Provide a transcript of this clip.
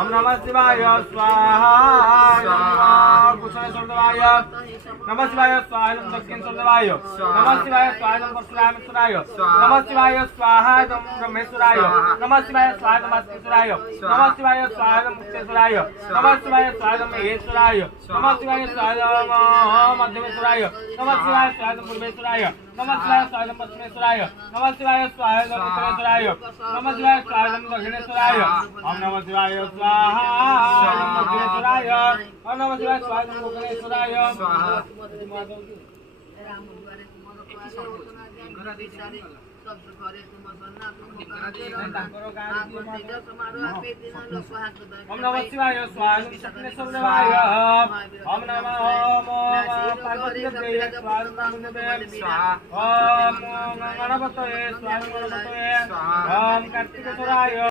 ओम नमः शिवाय स्वाहा कुशल सर्वदेवाय नमः शिवाय स्वाहा दक्षिण सर्वदेवाय नमः शिवाय स्वाहा परशुरामेश्वराय नमः शिवाय स्वाहा ब्रह्मेश्वराय नमः शिवाय स्वाहा मस्तेश्वराय नमः शिवाय स्वाहा मुक्तेश्वराय नमः शिवाय स्वाहा महेश्वराय नमः शिवाय स्वाहा मध्यमेश्वराय नमः शिवाय स्वाहा पूर्वेश्वराय नमः शिवाय स्वाहा पश्चिमेश्वराय नमः शिवाय स्वाहा उत्तरेश्वराय नमः शिवाय स्वाहा दक्षिणेश्वराय ओम नमः शिवाय स्वाहा मध्यमेश्वराय ओम नमः शिवाय स्वाहा गोकर्णेश्वराय ओम नमः शिवाय स्वाहा सप्तनेश्वराय ओम नमः ओम पार्वती देवी स्वाहा ओम गणपतये स्वाहा ओम कार्तिकेश्वराय